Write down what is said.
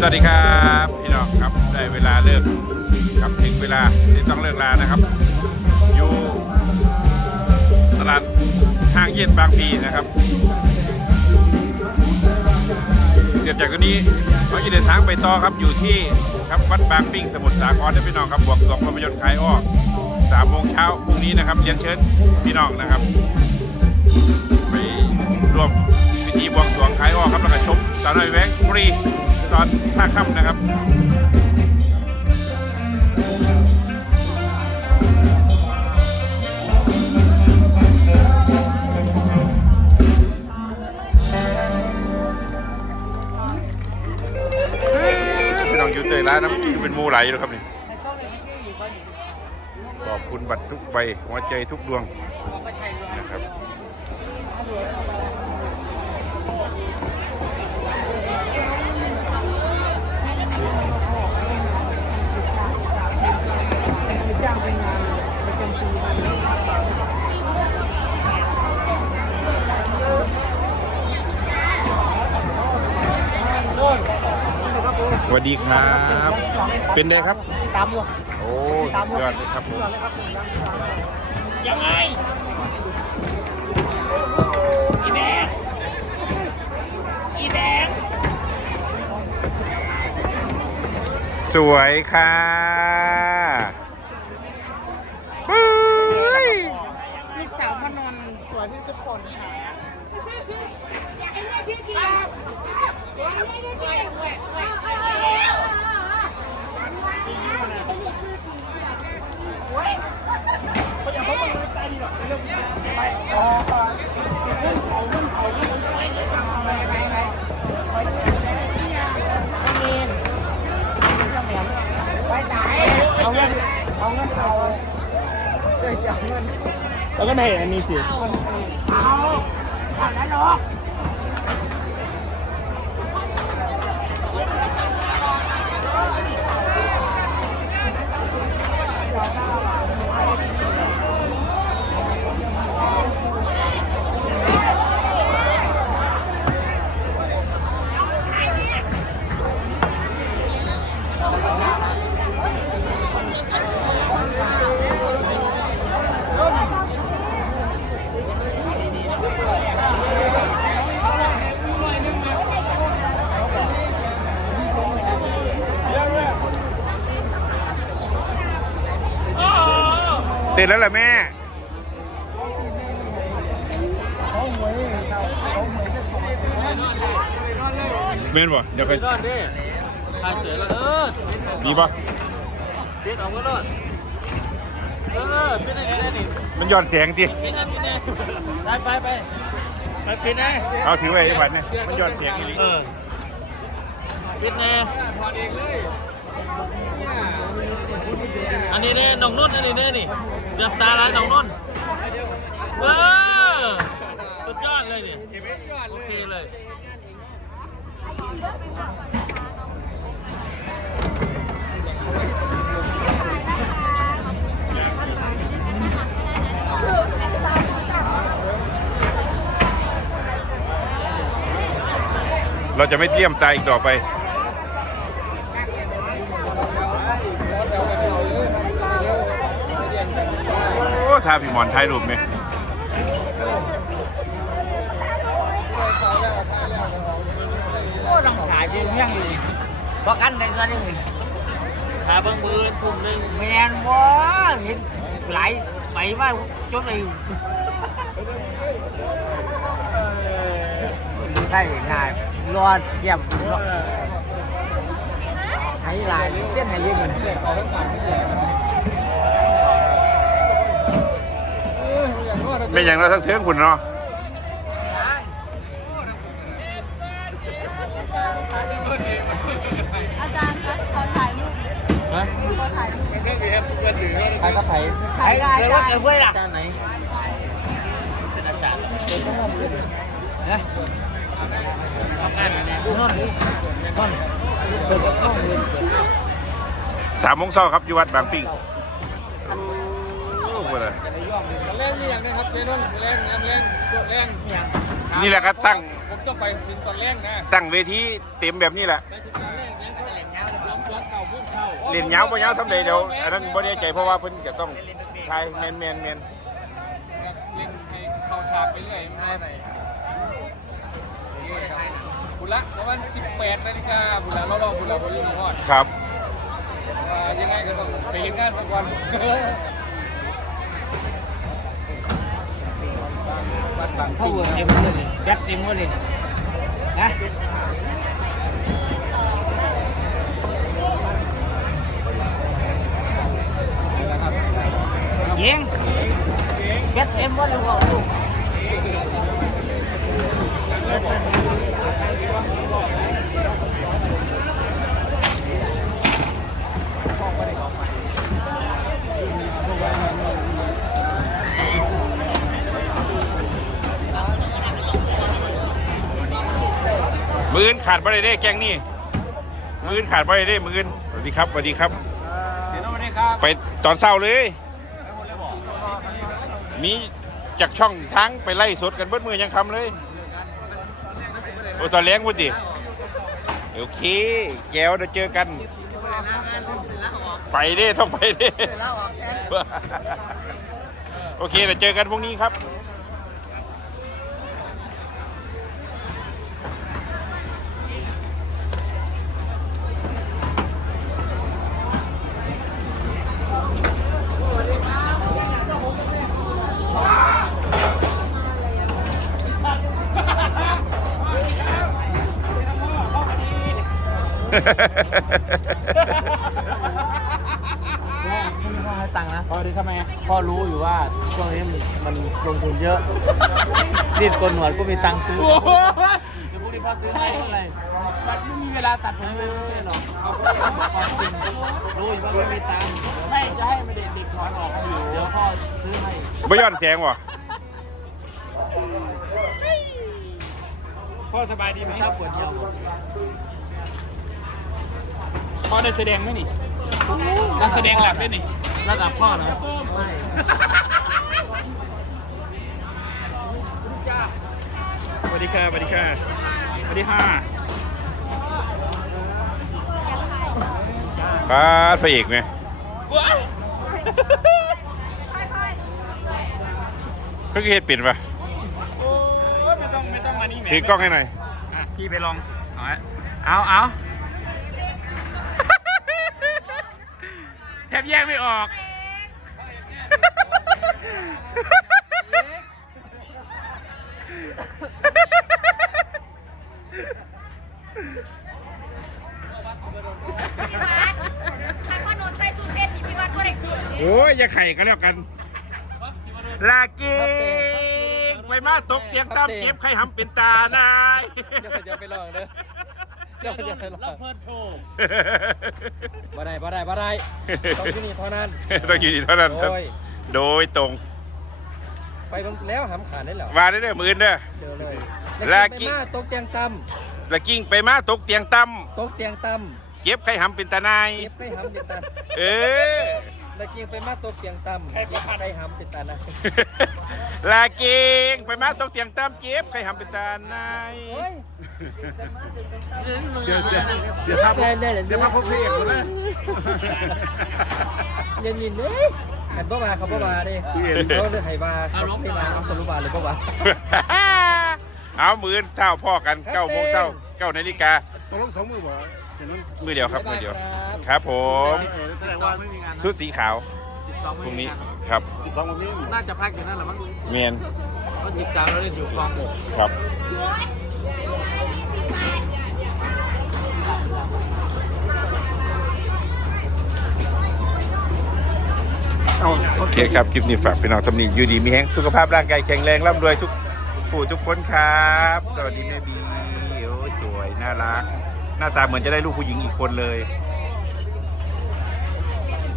สวัสดีครับพี่น้องครับได้เวลาเลิกครับถึงเวลาที่ต้องเลิกลานะครับ อยู่ตลาดห้างเย็นบางพีนะครับเสร็จจากตรงนี้เราจะเดินทางไปต่อครับอยู่ที่ครับวัดบางปิ้งสมุทรสาครนะพี่น้องครับบวกสองภาพยนตร์ขายอ้อสามโมงเช้าพรุ่งนี้นะครับเรียนเชิญพี่น้องนะครับ ไปร่วมพิธีบวงสรวงขายอ้อครับแล้วก็ชมสาวน้อยแวงฟรี ตอนท่าค่ำนะครับพี่น้องอยู่เตยร้านน้ำอยู่เป็นมูไหลเลยครับนี่ขอบคุณบัตรทุกใบหัวใจทุกดวงนะครับ เป็นงานประจำปีวันสวัสดีครับ เป็นไงครับ ตามอยู่โอ้สุดยอดเลยครับผมยครับยังไงอีแดงอีแดงสวยค่ะเฮ้ย ลูกสาวพนนท์สวยที่ทุกคนค่ะ เอาเงิน เอาเงินเอาเดี๋ยวจะเอาเงินแล้วก็ไม่เห็นอันนี้สิเอาผ่านแล้วเนาะ ตื่นแล้วเหรอแม่ เมนบ่เดี๋ยวไปรอดดิทานเจ๋อแล้วเออดีป่ะเด็ดออกก็รอดเออเป็นอะไรได้นี่มันย้อนแสงดิเป็นอะไรเป็นอะไรไปไปไปเป็นไงเอาถือไว้ไอ้บัตรเนี่ยมันย้อนแสงอีหลีเออเป็นไงพอเองเลยอันนี้เนี่ยน้องนุ่นอันนี้เนี่ยนี่ เดือบตาร้านน้องนุ่นเออสุดยอดเลยเนี่ยโอเคเลยเราจะไม่เตี้ยมตายอีกต่อไป โอ้าพี่หมอนถ่ายรูปไหมโอ้ต้องขายจริงยังดีเพราะกันในตอนนี้ขาเบิ้งมือทุ่มหนึ่งแมนบ่เห็นหลายไปมาจนไอ้ได้งานรอดเยี่ยมให้หลายเส้นให้ยืมเงิน ไม่อย่างเราทั้งเทืองคุณเนาะอาจารย์คะขอถ่ายรูปฮะขอถ่ายรูปใครก็ไผ่ถ่ายกับอาจารย์เพื่อนล่ะอาจารย์ไหนเป็นอาจารย์นะทำงานอยู่เนี่ยสามโมงเช้าครับอยู่วัดบางปิ้ง นี่อย่างนี้ครับเชนนแรงแรงแรงแรงนี่แหละครับตั้ง ผมต้องไปถึงตอนแรงนะตั้งเวทีเต็มแบบนี้แหละ ไปถึงตอนแรกยังเรียนยาวบ่ยาทำใดเดี๋ยวอันนั้นบ่ได้ใจเพราะว่าเพิ่นจะต้องทายแมนแมนแมนเล่นเข้าฉากไปเรื่อยไม่ไปบุละประมาณ18นาฬิกาบุละรอบๆบุละบนลิงอดครับว่ายังไงก็ต้องไปเห็นงานทุกวันวัดบางเข้าปิ้งเวิร์ดนะเต็มเลยแบตเต็มหมดเลยนะ ครับ ยิงแบตเต็มหมดเลยว่ะมืออื่น ขาดบ่ได้เด้แกงนี่มืออื่นขาดบ่ได้เด้มืออื่นสวัสดีครับสวัสดีครับ เดี๋ยววันนี้ครับไปตอนเช้าเลยมีจากช่องทั้งไปไล่สดกันเบิดมือยังคำเลย โอ้ตอนแรงพูดดิโอเคแก้วเดี๋ยวเจอกัน ไปเด้ต้องไปเด้โอเคเดี๋ยวเจอกันพรุ่งนี้ครับ พ่อให้ตังค์นะพอดีทำไมพ่อรู้อยู่ว่าช่วงนี้มันลงทุนเยอะรีบโกนหนวดก็มีตังค์ซื้อโอ้โหเดี๋ยวพรุ่งนี้พ่อซื้อให้เท่าไหร่บัดไม่มีเวลาตัดผมเลยไม่ใช่หรอรู้อยู่ว่าไม่มีตังค์ไม่จะให้มาเด็กเด็กถอนออกให้อยู่เดี๋ยวพ่อซื้อให้บ่ย้อนแสงวะพ่อสบายดีไหมถ้าปวดเยี่ยว พ่อได้แสดงไหมนี่นักแสดงหลักด้วยนี่ระดับพ่อนะไม่สวัสดีค่ะสวัสดีค่ะสวัสดีค่ะปาดพระเอกไหมเพิ่งเฮ็ดเป็นปะโอ้ยไม่ต้องไม่ต้องมานี่แหม่ถือกล้องให้หน่อยอะพี่ไปลองเอาไว้เอาเอา แทบแยกไม่ออกใครพ่อโนนใส่สูทเพชรพี่วัดก็ได้คืนโอ้ยอย่าไข่กันแล้วกัน ลาเกงไปมาตกเตียงตามเก็บไข่หำเป็นตานาย เดี๋ยวจะไปลองเด้อ เดี๋ยวจะไปลองรับเพิ่นโชว์บ่ได้บ่ได้บ่ได้ต้องที่นี่เท่านั้นต้องอยู่ดีเท่านั้นครับ โอ้ยโดยตรงไปเบิ่งแล้วหำขาดได้เหรอมาได้เด้อมืออนเด้อ เจอเลยลาลากิกิมาตกเตียงซ้ลากิ้งไปมาตกเตียงตั้มำตกเตียงต่เก็บไข่หำเป็นตานายำเก็บไปหำติดตา เออ ลากิไปมาตกเตียงต่ำเก็บไปหำติดตานะลาเกงไปมาตกเตียงตามเจ็บไข่หำเป็นตานายโอ้ยเดี๋ยวเดี๋ยวภาพเล่นเล่นเดี๋ยวภาพพบเพอกเลยเย็นยินเอ้ยขันบ่มาเขาบ่มาดิเขาเลือกไห้มาเขาไม่มาเอาสรุปมาเลยบ่มาเอามือเช้าพ่อกันเก้าโมงเช้าเก้านาฬิกาตกลงสองมือบ่เห็น มันมือเดียวครับมือเดียว ครับผมเออแสดงว่าไม่มีงานนะชุดสีขาว12ตรงนี้ไม่มีงาครับสิบสองวันนี้น่าจะพักอยู่นั่นแหละมั้งเมียนเพราะ13เราเล่นอยู่กองหกครับโอเคครับคลิปนี้ฝากพี่น้องทำนีอยู่ดีมีแห้งสุขภาพร่างกายแข็งแรงร่ำรวยทุกผู้ทุกคนครับ สวัสดีแม่บีโอ้ยสวยน่ารัก หน้าตาเหมือนจะได้ลูกผู้หญิงอีกคนเลย